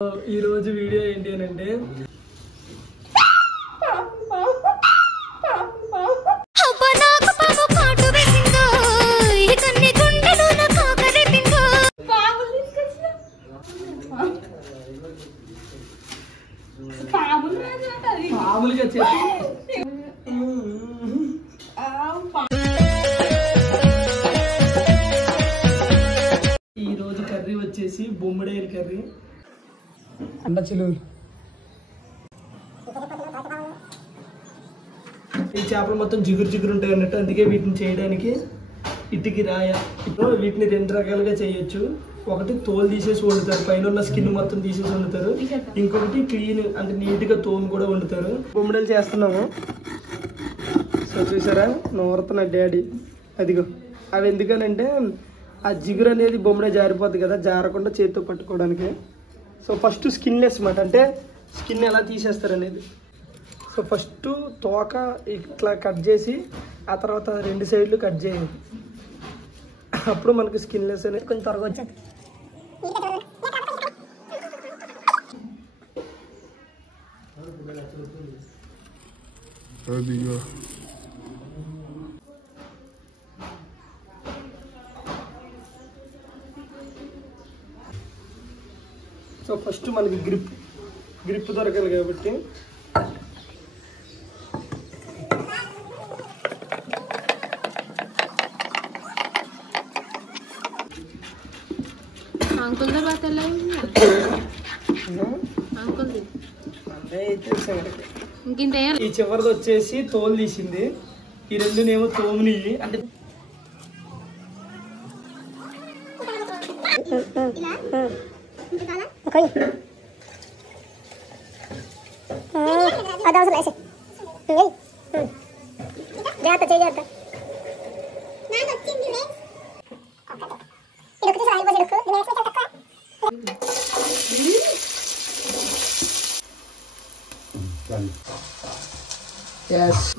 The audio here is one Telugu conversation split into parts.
ఈ రోజు వీడియో ఏంటి అంటే మామూలుగా చెప్పి ఈ రోజు కర్రీ వచ్చేసి బొమ్మిడాయల కర్రీ అండ చిలువలు. ఈ చేపలు మొత్తం జిగురు జిగురు ఉంటాయి అన్నట్టు, అందుకే వీటిని చేయడానికి ఇటుకి రాయ. ఇప్పుడు వీటిని రెండు రకాలుగా చేయొచ్చు. ఒకటి తోలు తీసేసి వండుతారు, పైన ఉన్న స్కిన్ మొత్తం తీసేసి వండుతారు. ఇంకొకటి క్లీన్ అంటే నీట్గా తోలు కూడా వండుతారు. బొమ్మిడాయలు చేస్తున్నాము. సో చూసారా నోరుతున్న డాడీ అదిగో. అవి ఎందుకనంటే ఆ జిగురు అనేది బొమ్మిడాయ జారిపోద్ది కదా, జారకుండా చేతితో పట్టుకోవడానికి. సో ఫస్ట్ స్కిన్లెస్ అన్నమాట, అంటే స్కిన్ ఎలా తీసేస్తారు అనేది. సో ఫస్ట్ తోక ఇట్లా కట్ చేసి ఆ తర్వాత రెండు సైడ్లు కట్ చేయండి, అప్పుడు మనకి స్కిన్లెస్ అనేది కొంచెం త్వరగా వచ్చేది. సో ఫస్ట్ మనకి గ్రిప్ దొరకాలి కాబట్టి ఈ చివరిది వచ్చేసి తోలు తీసింది, ఈ రెండునేమో తోముని అంటే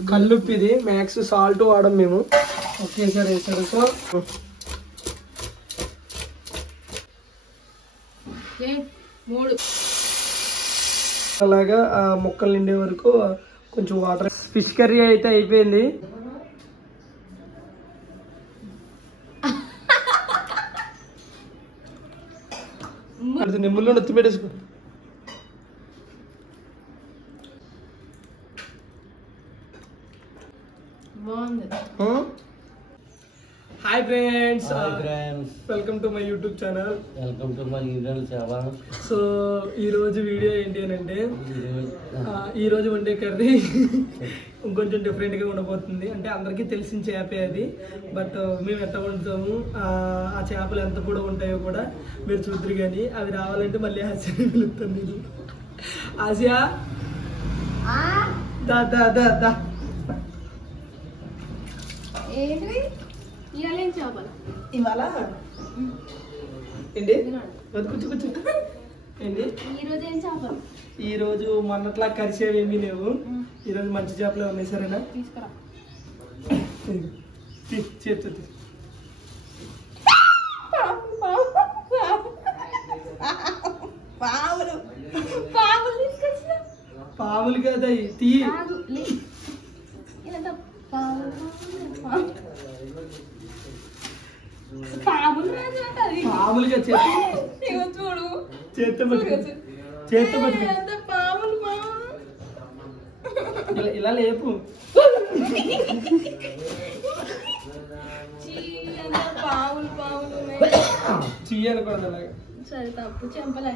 కల్లుప్పు. ఇది మ్యాక్స్ సాల్ట్ వాడడం మేము, ఒకేసారి వేసాడు. సో అలాగా ఆ ముక్కలు నిండే వరకు కొంచెం వాటర్. ఫిష్ కర్రీ అయితే అయిపోయింది. అది నిమ్మల్లో నెత్తి పెట్టేసుకో. Hi friends, welcome to my YouTube channel. So ఈ రోజు వీడియో ఏంటి అని అంటే ఈ రోజు వండే కర్రీ ఇంకొంచెం డిఫరెంట్ గా ఉండబోతుంది. అంటే అందరికీ తెలిసిన చేపే అది, బట్ మేము ఎట్లా వండుతాము, ఆ చేపలు ఎంత కూడా ఉంటాయో కూడా మీరు చూద్దరు. కానీ అవి రావాలంటే మళ్ళీ ఆసియాని పిలుస్తాను నేను. ఆసియా దా దా దా దా. ఇవాళ ఏంటి కూర్చో ఏంటి ఈ రోజు మొన్నట్లా కరిసేవేమీ లేవు. ఈ రోజు మంచి చేపలు ఉన్నాయి. సరేనా చేస్తు పావులు కదా తీ. పాములుగా చూడు చేత్తో పట్టుకు ఇలా లేపు. చెయ్యకూడదు అలాగే. సరే తప్పు. చెంపలు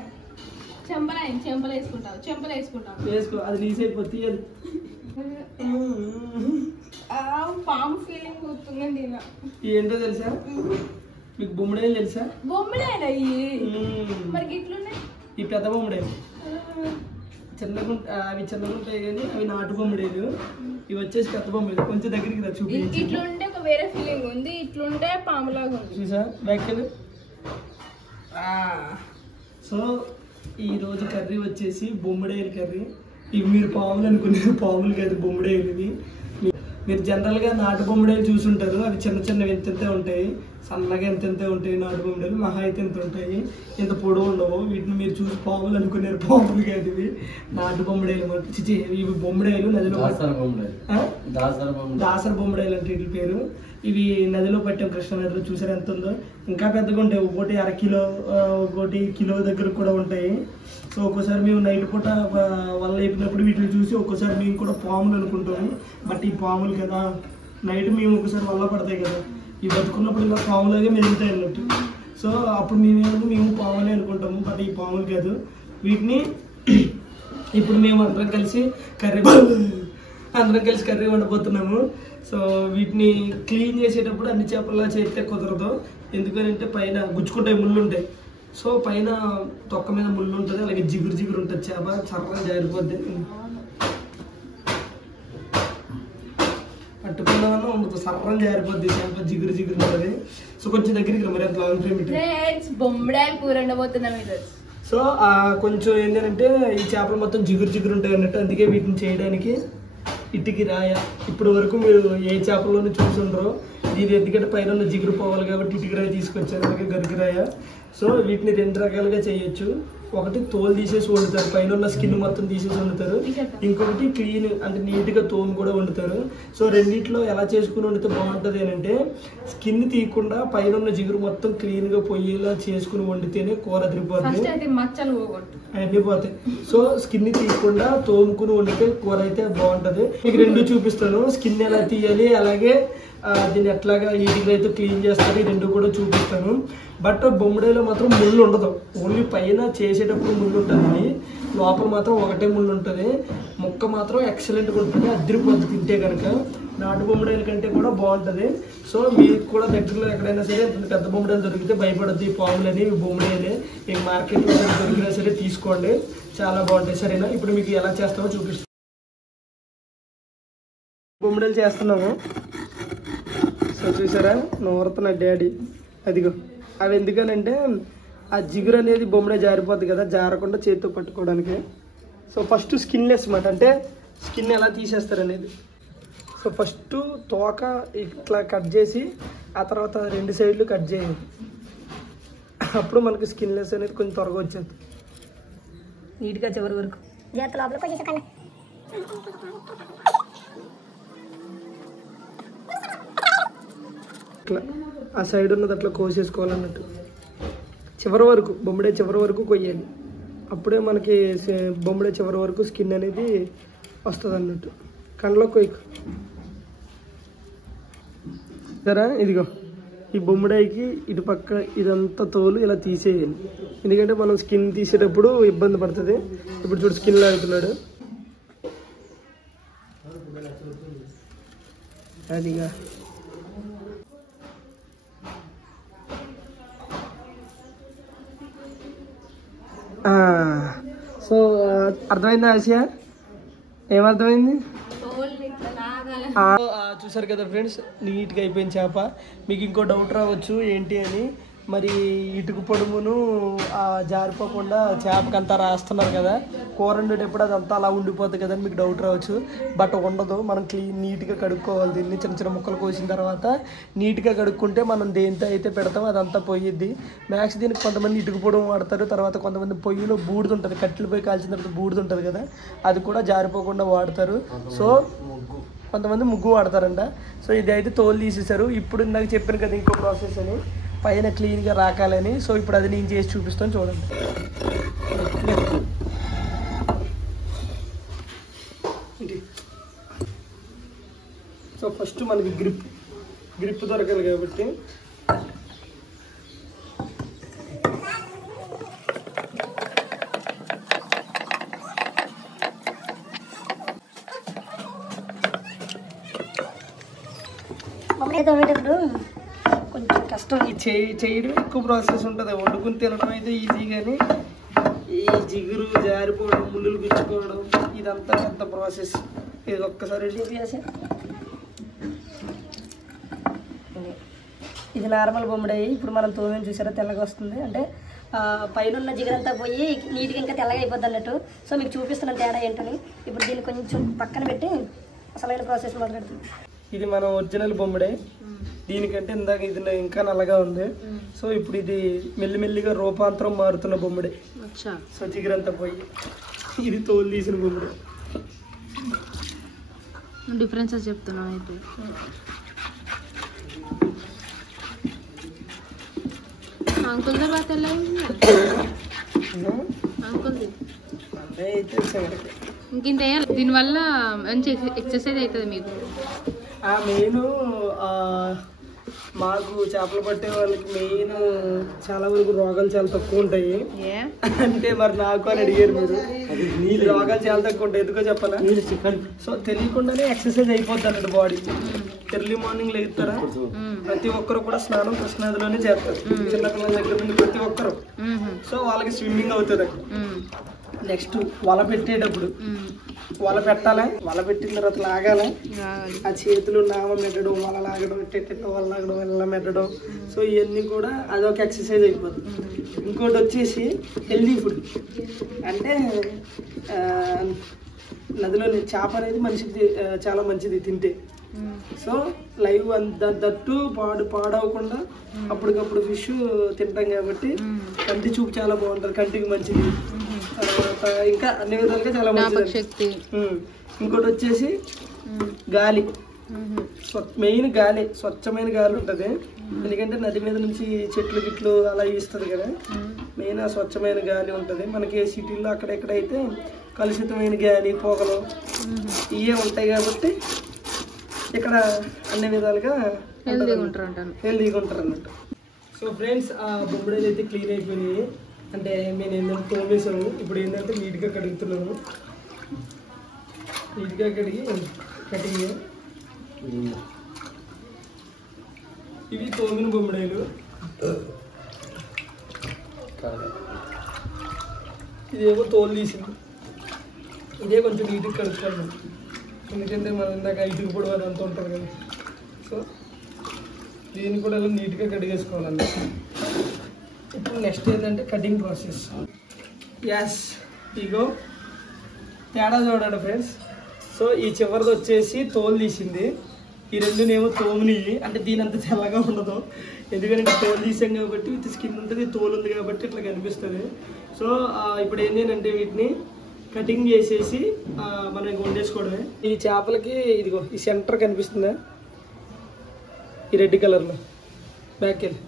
వేసుకుంటావు వేసుకో, అది నీ సైడ్ పోతే పాము ఫీలింగ్ గుర్తుందండి. ఏంటో తెలుసా మీకు? బొమ్మిడాయలు తెలుసా? బొమ్మిడాయలు అయ్యి మరి ఇట్లున్నాయి. ఈ పెద్ద బొమ్మిడాయలు చిన్నగా అవి చిన్నగా ఉంటాయి కానీ అవి నాటు బొమ్మిడాయలు. ఇవి వచ్చేసి పెద్ద బొమ్మిడాయలు. కొంచెం దగ్గరికి రా చూపించి. ఇట్లుంటే ఒక వేరే ఫీలింగ్ ఉంది, ఇట్లుంటే పాములాగా ఉంది. చూసా బ్యాక్కెళ్ళి. సో ఈ రోజు కర్రీ వచ్చేసి బొమ్మిడాయల కర్రీ. ఇవి మీరు పాములు అనుకునేది, పాములు కాదు బొమ్మిడాయలు. ఇవి మీరు జనరల్గా నాటు బొమ్మిడాయలు చూసుంటారు, అవి చిన్న చిన్న ఎంత ఉంటాయి. సన్నగా ఎంత ఉంటాయి నాటు బొమ్మడేలు, మహా అయితే ఎంత ఉంటాయి, ఇంత పొడవు ఉండవు. వీటిని మీరు చూసి పాములు అనుకున్నారు, పాములు కాదు ఇవి, నాటు బొమ్మడేలు అన్నమాట. చిచి ఇవి బొమ్మడేలు నదిలో దాసర బొమ్మడేలు అంటే వీటి పేరు. ఇవి నదిలో పట్టాం, కృష్ణ నదిలో. చూసారు ఎంత ఉందో, ఇంకా పెద్దగా ఉంటాయి. ఒకటి 1/2 కిలో, ఒకటి కిలో దగ్గర కూడా ఉంటాయి. సో ఒక్కోసారి మేము నైట్ పూట వల్ల అయిపోయినప్పుడు వీటిని చూసి ఒక్కోసారి మేము కూడా పాములు అనుకుంటాము. బట్ ఈ పాములు కదా, నైట్ మేము ఒకసారి వల్ల పడతాయి కదా, ఈ బతుకున్నప్పుడు ఇలా పాములాగే మెదులుతాయి అన్నట్టు. సో అప్పుడు మేము పాములే అనుకుంటాము, బట్ ఈ పాములు కాదు. వీటిని ఇప్పుడు మేము అందరం కలిసి కర్రీ వండబోతున్నాము. సో వీటిని క్లీన్ చేసేటప్పుడు అన్ని చేపల్లా చేస్తే కుదరదు, ఎందుకంటే పైన గుచ్చుకుంటాయి, ముళ్ళు ఉంటాయి. సో పైన తొక్క మీద ముళ్ళు ఉంటుంది, అలాగే జిగురు ఉంటుంది. చేప చర్రగా జారిపోద్ది, పట్టుకున్నాను ఉండదు, సర్రం జారిపోద్ది చేప, జిగురు ఉంటుంది. సో కొంచెం దగ్గరికి మరి అంత లాంగ్ ఫ్రేమ్ బొమ్మడాయలు కూర వండబోతున్నాం. సో కొంచెం ఏంటంటే ఈ చేపలు మొత్తం జిగురు ఉంటాయి అన్నట్టు, అందుకే వీటిని చేయడానికి ఇటుకి రాయ. ఇప్పటి వరకు మీరు ఏ చేపల్లోనూ చూసి ఉండరు. దీని ఎందుకంటే పైన ఉన్న జిగురు పోవాలి కాబట్టి ఇటుకి రాయ తీసుకొచ్చారు, అలాగే గరికి రాయ. సో వీటిని 2 రకాలుగా చేయొచ్చు. ఒకటి తోలు తీసేసి వండుతారు, పైన ఉన్న స్కిన్ మొత్తం తీసేసి వండుతారు. ఇంకొకటి క్లీన్ అంటే నీట్గా తోలు కూడా వండుతారు. సో రెండిట్లో ఎలా చేసుకుని వండితే బాగుంటుంది అంటే, స్కిన్ తీయకుండా పైన ఉన్న జిగురు మొత్తం క్లీన్గా పొయ్యేలా చేసుకుని వండితేనే కూర అదిరిపోతుంది, అవన్నీ పోతాయి. సో స్కిన్ తీయకుండా తోముకుని వండితే కూర అయితే బాగుంటుంది. మీకు 2 చూపిస్తాను, స్కిన్ ఎలా తీయాలి, అలాగే దీన్ని ఎట్లాగా ఈటిగా అయితే క్లీన్ చేస్తారు, ఈ 2 కూడా చూపిస్తాను. బట్ బొమ్మడేలో మాత్రం ముళ్ళు ఉండదు, ఓన్లీ పైన చేసేటప్పుడు ముళ్ళు ఉంటుంది, లోపల మాత్రం ఒకటే ముళ్ళు ఉంటుంది. ముక్క మాత్రం ఎక్సలెంట్గా ఉంటుంది, అదిరిపోద్ది తింటే కనుక. నాటు బొమ్మడేల కంటే కూడా బాగుంటుంది. సో మీకు కూడా దగ్గరలో ఎక్కడైనా సరే పెద్ద బొమ్మడేలు దొరికితే భయపడద్దు, ఈ పాములని బొమ్మడేలే మీకు మార్కెట్లో దొరికినా సరే తీసుకోండి, చాలా బాగుంటాయి. సరేనా, ఇప్పుడు మీకు ఎలా చేస్తామో చూపిస్తాను. బొమ్మడేలు చేస్తున్నాము. సో చూసారా, నోరుతున్న డాడీ, అదిగో. అవి ఎందుకనంటే ఆ జిగురు అనేది బొమ్మడే జారిపోద్ది కదా, జారకుండా చేతితో పట్టుకోవడానికి. సో ఫస్ట్ స్కిన్లెస్ మాట, అంటే స్కిన్ ఎలా తీసేస్తారు. సో ఫస్ట్ తోక ఇట్లా కట్ చేసి ఆ తర్వాత 2 సైడ్లు కట్ చేయాలి, అప్పుడు మనకి స్కిన్లెస్ అనేది కొంచెం త్వరగా వచ్చేది. నీట్గా చివరి వరకు ఇట్లా ఆ సైడ్ ఉన్నది అట్లా కోసేసుకోవాలన్నట్టు, చివరి వరకు బొమ్మడే చివరి వరకు కొయ్యాలి. అప్పుడే మనకి బొమ్మడే చివరి వరకు స్కిన్ అనేది వస్తుంది అన్నట్టు. కండ్లో కొయ్యకు సరే. ఇదిగో ఈ బొమ్మడాయికి ఇటు పక్క ఇదంతా తోలు ఇలా తీసేయాలి, ఎందుకంటే మనం స్కిన్ తీసేటప్పుడు ఇబ్బంది పడుతుంది. ఇప్పుడు చూడు స్కిన్ లాగుతున్నాడు, అదిగా. సో అర్థమైందా ఆసియా, ఏమర్థమైంది? చూసారు కదా ఫ్రెండ్స్, నీట్గా అయిపోయింది చేప. మీకు ఇంకో డౌట్ రావచ్చు ఏంటి అని, మరి ఇటుకు పొడుమును జారిపోకుండా చేపకి అంతా రాస్తున్నారు కదా, కూర వండేటప్పుడు అదంతా అలా ఉండిపోతుంది కదా అని మీకు డౌట్ రావచ్చు. బట్ ఉండదు, మనం నీట్గా కడుక్కోవాలి. దీన్ని చిన్న ముక్కలు కోసిన తర్వాత నీట్గా కడుక్కుంటే మనం దేంతో అయితే పెడతామో అదంతా పోయిద్ది. మ్యాక్స్ దీనికి కొంతమంది ఇటుకు పొడుము వాడతారు, తర్వాత కొంతమంది పొయ్యిలో బూడిద ఉంటుంది, కట్టెలు పోయి కాల్చిన తర్వాత బూడిద ఉంటుంది కదా, అది కూడా జారిపోకుండా వాడతారు. సో కొంతమంది ముగ్గు వాడతారంట. సో ఇది అయితే తోలు తీసేశారు. ఇప్పుడు ఇందాక చెప్పాను కదా ఇంకో ప్రాసెస్ అని, పైన క్లీన్గా రాకాలని. సో ఇప్పుడు అది నేను చేసి చూపిస్తాను, చూడండి. సో ఫస్ట్ మనకి గ్రిప్ దొరకాలి కాబట్టి తోమేటప్పుడు కొంచెం కష్టం, ఈ చేయడం ఎక్కువ ప్రాసెస్ ఉంటుంది. వండుకుని తినడం అయితే ఈజీ, కానీ ఈ జిగురు జారిపోవడం, ముళ్ళులు గుచ్చుకోవడం, ఇదంతా పెద్ద ప్రాసెస్. ఇది ఒక్కసారి ఇది నార్మల్ బొమ్మడాయి. ఇప్పుడు మనం తోమేం చూసారా, తెల్లగా వస్తుంది, అంటే పైన ఉన్న జిగురంతా పోయి నీట్గా ఇంకా తెల్లగా అయిపోద్ది అన్నట్టు. సో మీకు చూపిస్తున్న తేడా ఏంటని. ఇప్పుడు దీన్ని కొంచెం పక్కన పెట్టి అసలైన ప్రాసెస్ మొదలెడుతుంది. ఇది మనం ఒరిజినల్ బొమ్మడే, దీనికంటే ఇందాక ఇది ఇంకా నల్లగా ఉంది. సో ఇప్పుడు ఇది మెల్లిమెల్లిగా రూపాంతరం మారుతున్న బొమ్మడే. సో చిగురంతా పోయి ఇది తోలు తీసిన బొమ్మడే. డిఫరెన్సెస్ చెప్తున్నాను అయితే. అంకుల్ తర్వాత అంకుల్ ఇంకింత దీనివల్ల మంచి ఎక్సర్సైజ్ అవుతుంది మీకు. మెయిన్ మాకు చేపలు పట్టే వాళ్ళకి మెయిన్ చాలా వరకు రోగాలు చాలా తక్కువ ఉంటాయి. అంటే మరి నాకు అని అడిగారు మీరు. రోగాలు చాలా తక్కువ ఉంటాయి, ఎందుకో చెప్పాలా? సో తెలియకుండానే ఎక్సర్సైజ్ అయిపోద్ది అన్నట్టు బాడీ. ఎర్లీ మార్నింగ్ లేస్తారా, ప్రతి ఒక్కరు కూడా స్నానం కృష్ణాదిలోనే చేస్తారు. చిన్నపిల్లల దగ్గర నుండి ప్రతి ఒక్కరు. సో వాళ్ళకి స్విమ్మింగ్ అవుతుంది. నెక్స్ట్ వల పెట్టేటప్పుడు వల పెట్టాలి. వల పెట్టిన తర్వాత లాగాలి. ఆ చేతులు నామ మెట్టడం, వల లాగడం, వల లాగడం, వెళ్ళ మెట్టడం. సో ఇవన్నీ కూడా అదొక ఎక్సర్సైజ్ అయిపోతుంది. ఇంకోటి వచ్చేసి హెల్దీ ఫుడ్. అంటే నదిలోని చేప అనేది మనిషికి చాలా మంచిది తింటే. సో లైవ్ దట్టు పాడవకుండా అప్పటికప్పుడు ఫిష్ తింటాం కాబట్టి కంటి చూపు చాలా బాగుంటుంది, కంటికి మంచిది. తర్వాత ఇంకా అన్ని విధాలుగా చాలా మంచిది. ఇంకోటి వచ్చేసి గాలి. మెయిన్ గాలి, స్వచ్ఛమైన గాలి ఉంటుంది. ఎందుకంటే నది మీద నుంచి చెట్లు గిట్లు అలా ఇస్తుంది కదా, మెయిన్ ఆ స్వచ్ఛమైన గాలి ఉంటుంది. మనకి సిటీల్లో అక్కడెక్కడైతే కలుషితమైన గాలి, పొగలు ఇవే ఉంటాయి కాబట్టి ఇక్కడ అన్ని విధాలుగా హెల్దీగా ఉంటారు అన్నట్టు. సో ఫ్రెండ్స్, ఆ బొమ్మడేలు అయితే క్లీన్ అయిపోయినాయి. అంటే మేము ఏంటంటే తోమేసాము. ఇప్పుడు ఏంటంటే నీట్గా కడుగుతున్నాము. నీట్గా కడిగి కటింగ్. ఇవి తోమిన బొమ్మడేలు. ఇదేమో తోలు తీసింది. ఇదే కొంచెం నీట్గా కడుక్కోవాలి, ఎందుకంటే మనం ఇందాక ఇటుకు పొడి అదంతా ఉంటుంది కదా. సో దీన్ని కూడా ఇలా నీట్గా కడిగేసుకోవాలండి. ఇప్పుడు నెక్స్ట్ ఏంటంటే కటింగ్ ప్రాసెస్. యాస్ ఇగో తేడా చూడండి ఫ్రెండ్స్. సో ఈ చివరిది వచ్చేసి తోలు తీసింది, ఈ రెండునేమో తోమునివి. అంటే దీని అంత తెల్లగా ఉండదు, ఎందుకంటే తోలు తీసాం కాబట్టి విత్ స్కిన్ ఉంటుంది, తోలు ఉంది కాబట్టి ఇట్లా కనిపిస్తుంది. సో ఇప్పుడు ఏంటంటే వీటిని కటింగ్ చేసేసి మనం ఇంక వండేసుకోవడమే. ఈ చేపలకి ఇదిగో ఈ సెంటర్ కనిపిస్తుందా, ఈ రెడ్ కలర్లో బ్యాక్ వెళ్ళి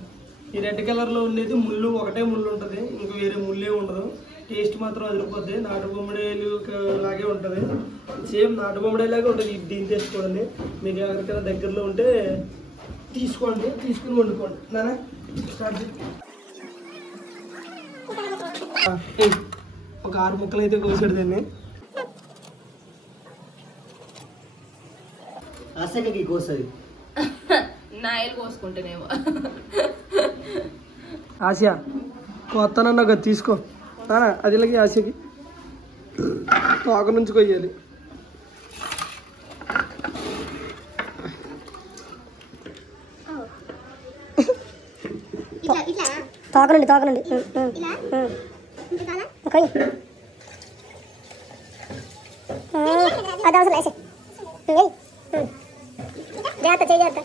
ఈ రెడ్ కలర్లో ఉండేది ముళ్ళు, ఒకటే ముళ్ళు ఉంటుంది, ఇంక వేరే ముళ్ళే ఉండదు. టేస్ట్ మాత్రం అదిరిపోద్ది. నాటు బొమ్మడేలు లాగే ఉంటుంది, సేమ్ నాటు బొమ్మడేలాగే ఉంటుంది. దీన్ని తీసుకోండి, మీకు ఎవరికైనా దగ్గరలో ఉంటే తీసుకోండి, తీసుకుని వండుకోండి. నానా స్టార్ట్ ఒక 6 ముక్కలు అయితే కోసాడు దాన్ని. ఆశకి కోసది నాయలు కోసుకుంటేనేమో. ఆశ కొత్తనన్నా ఒక తీసుకో అది ఇలాగే. ఆశకి తోక నుంచి కొయ్యాలి. తోకనండి తోకనండి అది అవసరం వేసే జాగ్రత్త చేయాలి.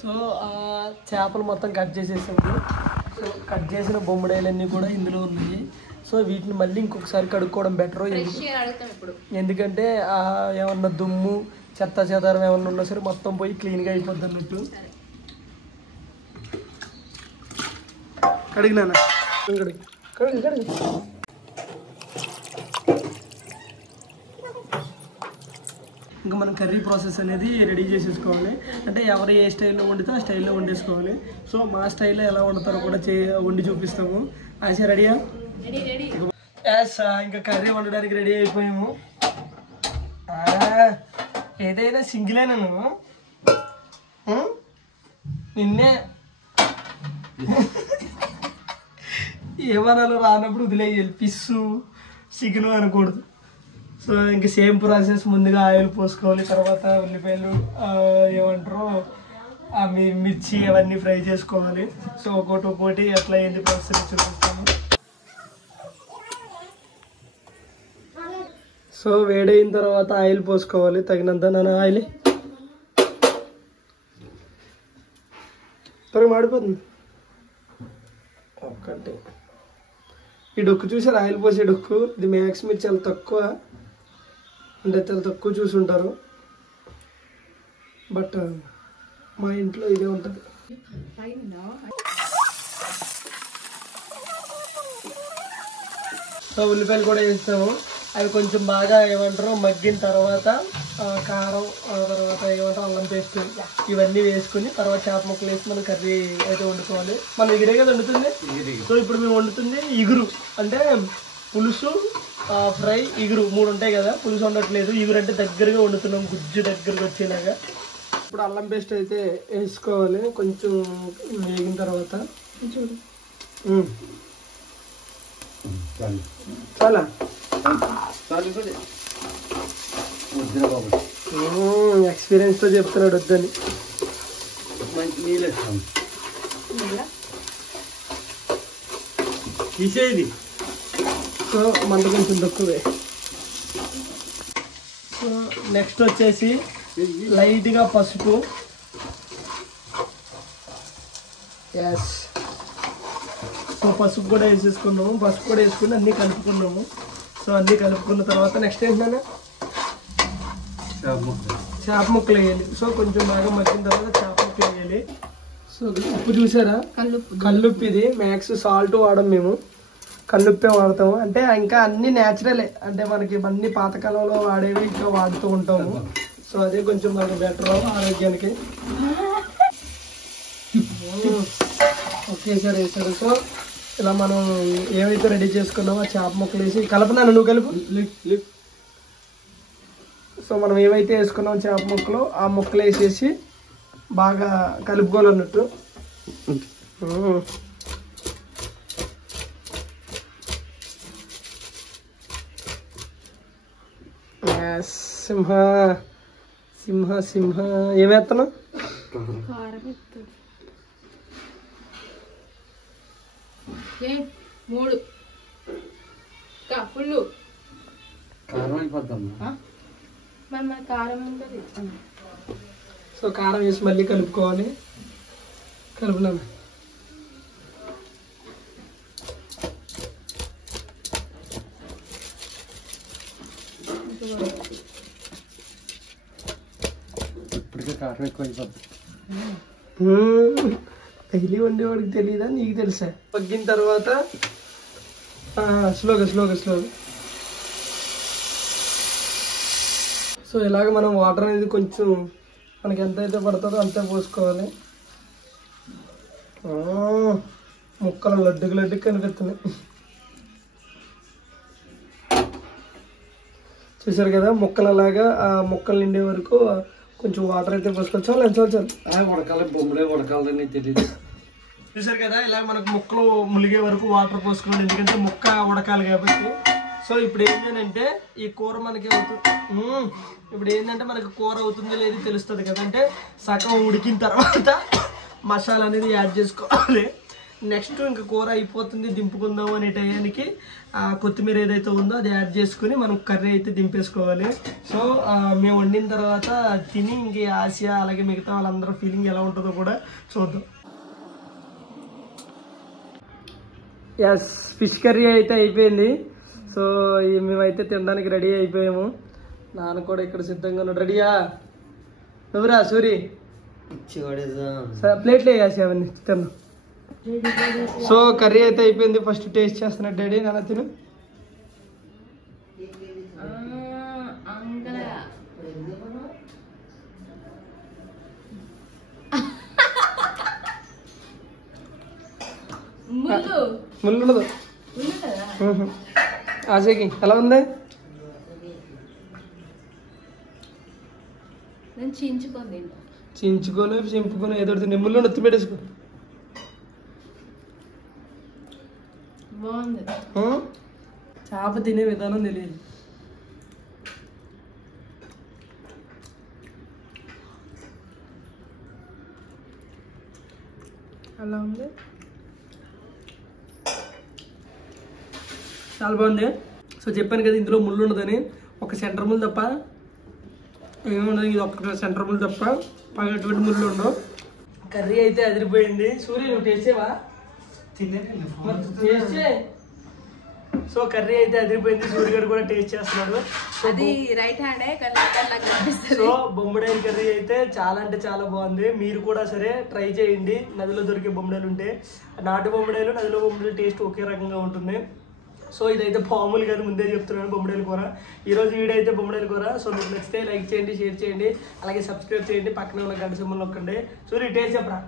సో చేపలు మొత్తం కట్ చేసేసాము. సో కట్ చేసిన బొమ్మడేలన్నీ కూడా ఇందులో ఉన్నాయి. సో వీటిని మళ్ళీ ఇంకొకసారి కడుక్కోవడం బెటర్. ఎందుకంటే ఏమన్నా దుమ్ము చెత్త చెదారం ఏమన్నా ఉన్నా సరే మొత్తం పోయి క్లీన్గా అయిపోద్ది అన్నట్టు. కడిగినా కడిగి కడిగి కడిగి ఇంకా మనం కర్రీ ప్రాసెస్ అనేది రెడీ చేసేసుకోవాలి. అంటే ఎవరు ఏ స్టైల్లో వండితే ఆ స్టైల్లో వండేసుకోవాలి. సో మా స్టైల్లో ఎలా వండుతారో కూడా వండి చూపిస్తాము. ఆశ రెడీయా? యాస్ ఇంకా కర్రీ వండడానికి రెడీ అయిపోయాము. ఏదైనా సింగిలేనా నువ్వు? నిన్నే ఏమనాలో రానప్పుడు వదిలేయాలి. పిస్సు చికెను అనకూడదు. సో ఇంకా సేమ్ ప్రాసెస్, ముందుగా ఆయిల్ పోసుకోవాలి, తర్వాత ఉల్లిపాయలు ఏమంటారు మిర్చి అవన్నీ ఫ్రై చేసుకోవాలి. సో ఒక్కోటి అట్లా ఏంటి ప్రాసెస్ చూపిస్తాము. సో వేడైన తర్వాత ఆయిల్ పోసుకోవాలి తగినంత. నాన్న ఆయిల్ త్వరగా మాడిపోతుంది. ఒకటి ఈ డొక్కు చూసారు, ఆయిల్ పోసే డొక్కు. ఇది మ్యాక్స్ మీరు చాలా తక్కువ, అంటే చాలా తక్కువ చూసి ఉంటారు, బట్ మా ఇంట్లో ఇదే ఉంటుంది. ఉల్లిపాయలు కూడా వేస్తాము. అవి కొంచెం బాగా ఏమంటారు మగ్గిన తర్వాత కారం, తర్వాత ఏమంటారు అల్లం పేస్ట్, ఇవన్నీ వేసుకుని తర్వాత చేప ముక్కలు వేసి మనం కర్రీ అయితే వండుకోవాలి. మనం ఇగురే కదా వండుతుంది. సో ఇప్పుడు మేము వండుతుంది ఇగురు, అంటే పులుసు, ఫ్రై, ఇగురు 3 ఉంటాయి కదా. పులుసు వండట్లేదు, ఇగురు అంటే దగ్గరగా వండుతున్నాం, గుజ్జు దగ్గరకు వచ్చేలాగా. ఇప్పుడు అల్లం పేస్ట్ అయితే వేసుకోవాలి కొంచెం వేగిన తర్వాత. చాలా ఎక్స్పీరియన్స్ తో చెప్తున్నాడు వద్దని. తీసేది సో మంట కొంచెం తక్కువే. సో నెక్స్ట్ వచ్చేసి లైట్గా పసుపు. ఎస్, సో పసుపు కూడా వేసేసుకున్నాము. పసుపు కూడా వేసుకుని అన్నీ కలుపుకున్నాము. సో అన్నీ కలుపుకున్న తర్వాత నెక్స్ట్ ఏంటన్నా చేప ముక్కలు వేయాలి. సో కొంచెం బాగా మగ్గిన తర్వాత చేప ముక్కలు వేయాలి. సో ఉప్పు చూసారా, కల్లుప్పు. ఇది మ్యాక్స్ సాల్ట్ వాడము మేము, కల్లుప్పే వాడతాము. అంటే ఇంకా అన్ని న్యాచురలే, అంటే మనకి అన్ని పాతకాలంలో వాడేవి ఇంకా వాడుతూ ఉంటాము. సో అదే కొంచెం మనకు బెటర్ ఆరోగ్యానికి. ఒకేసారి వేసారు. సో ఇలా మనం ఏవైతే రెడీ చేసుకున్నామో ఆ చేప ముక్కలు వేసి కలపనాను, నువ్వు కలుపు. సో మనం ఏవైతే వేసుకున్నామో చేప ముక్కలు, ఆ ముక్కలు వేసేసి బాగా కలుపుకోవాలన్నట్టు. సింహ సింహ సింహ ఏమేస్తున్నావు? సో కారం వేసి మళ్ళీ కలుపుకోవాలి. కలుపునాము. డైలీ వండేవాడికి తెలియదా, నీకు తెలుసా? పగ్గిన తర్వాత స్లోగా స్లోగా స్లోగా. సో ఇలాగ మనం వాటర్ అనేది కొంచెం మనకి ఎంతైతే పడుతుందో అంతే పోసుకోవాలి. ముక్కలు లడ్డుకు లడ్డుకు కనిపిస్తున్నాయి. చూసారు కదా, ముక్కలు అలాగా ఆ ముక్కలు నిండే వరకు కొంచెం వాటర్ అయితే పోసుకోవాలి. చాలు చాలు చాలు. ఉడకాలి, బొమ్మలే ఉడకాలని తెలియదు. చూసారు కదా, ఇలా మనకు ముక్కలు ములిగే వరకు వాటర్ పోసుకోవాలి, ఎందుకంటే ముక్క ఉడకాలి కాబట్టి. సో ఇప్పుడు ఏంటంటే ఈ కూర మనకి ఇప్పుడు ఏంటంటే మనకి కూర అవుతుందో లేదో తెలుస్తుంది కదా. అంటే సగం ఉడికిన తర్వాత మసాలా అనేది యాడ్ చేసుకోవాలి. నెక్స్ట్ ఇంకా కూర అయిపోతుంది, దింపుకుందాం అనే టయానికి కొత్తిమీర ఏదైతే ఉందో అది యాడ్ చేసుకుని మనం కర్రీ అయితే దింపేసుకోవాలి. సో మేము వండిన తర్వాత తిని ఇంక ఆసియా అలాగే మిగతా వాళ్ళందరూ ఫీలింగ్ ఎలా ఉంటుందో కూడా చూద్దాం. ఎస్, ఫిష్ కర్రీ అయితే అయిపోయింది. సో మేమైతే తినడానికి రెడీ అయిపోయాము. నాన్న కూడా ఇక్కడ సిద్ధంగా ఉన్నాడు. రెడీయా? నువ్వురా సూరి, ప్లేట్లు వేయాసి అవన్నీ తిన్నాం. సో కర్రీ అయితే అయిపోయింది. ఫస్ట్ టేస్ట్ చేస్తున్నాడు డాడీ. నాన్న తిను. ముళ్ళు ఉండదు. ఆశకి ఎలా ఉంది? చించుకొని చింపుకొని ఏదో తిండి. ముళ్ళు నెత్తి పెట్టేసుకో. చేప తినే విధానం తెలియదు. అలా ఉంది, చాలా బాగుంది. సో చెప్పాను కదా ఇందులో ముళ్ళు ఉండదని. ఒక సెంటర్ ముళ్ళు తప్ప ఏముండదు. ఇది ఒక్క సెంటర్ ముళ్ళు తప్ప పగటువంటి ముళ్ళు ఉండవు. కర్రీ అయితే అదిరిపోయింది. సూర్య నువ్వు టేస్ట్ చేయవా? టేస్ట్ చేయి. సో కర్రీ అయితే అదిరిపోయింది. సూర్య గారు కూడా టేస్ట్ చేస్తున్నాడు. అది రైట్ హ్యాండే సో బొమ్మడాయిల కర్రీ అయితే చాలా అంటే చాలా బాగుంది. మీరు కూడా సరే ట్రై చేయండి. నదిలో దొరికే బొమ్మడాయిలు ఉంటే నాటు బొమ్మడాయిలు నదిలో బొమ్మడాయిలు టేస్ట్ ఒకే రకంగా ఉంటుంది. సో ఇదైతే మామూలు కానీ ముందే చెప్తున్నాను బొమ్మడాయిల కూర. ఈరోజు వీడియో అయితే బొమ్మడాయిల కూర. సో మీకు నచ్చితే లైక్ చేయండి, షేర్ చేయండి, అలాగే సబ్స్క్రైబ్ చేయండి, పక్కనే ఉన్న గంట సింబల్ నొక్కండి. సూర్య టేస్ట్ చెప్పరా?